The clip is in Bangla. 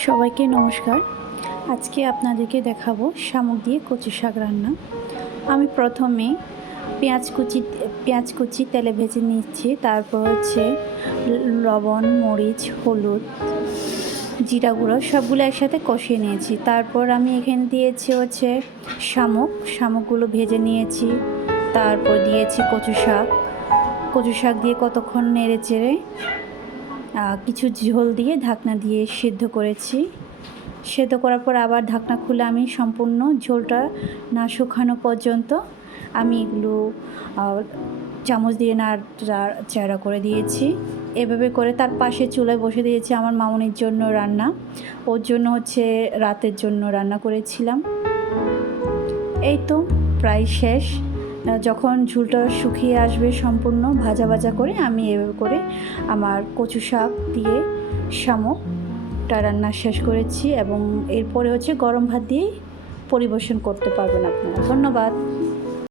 সবাইকে নমস্কার। আজকে আপনাদেরকে দেখাবো শামুক দিয়ে কচু শাক রান্না। আমি প্রথমে পেঁয়াজ কুচি তেলে ভেজে নিচ্ছি। তারপর হচ্ছে লবণ, মরিচ, হলুদ, জিরা গুঁড়ো সবগুলো একসাথে কষিয়ে নিয়েছি। তারপর আমি এখানে দিয়েছি হচ্ছে শামুকগুলো ভেজে নিয়েছি। তারপর দিয়েছি কচু শাক দিয়ে কতক্ষণ নেড়ে চেড়ে কিছু ঝোল দিয়ে ঢাকনা দিয়ে সিদ্ধ করেছি। সেদ্ধ করার পর আবার ঢাকনা খুলে আমি সম্পূর্ণ ঝোলটা না শুকানো পর্যন্ত আমি এগুলো চামচ দিয়ে নাড়াচাড়া করে দিয়েছি। এভাবে করে তার পাশে চুলায় বসে দিয়েছি আমার মামুনির জন্য রান্না। ওর জন্য হচ্ছে রাতের জন্য রান্না করেছিলাম। এই তো প্রায় শেষ। যখন ঝোলটা শুকিয়ে আসবে সম্পূর্ণ ভাজা ভাজা করে আমি এভাবে করে আমার কচু শাক দিয়ে শামুকটা রান্না শেষ করেছি এবং এরপরে হচ্ছে গরম ভাত দিয়ে পরিবেশন করতে পারবেন আপনারা। ধন্যবাদ।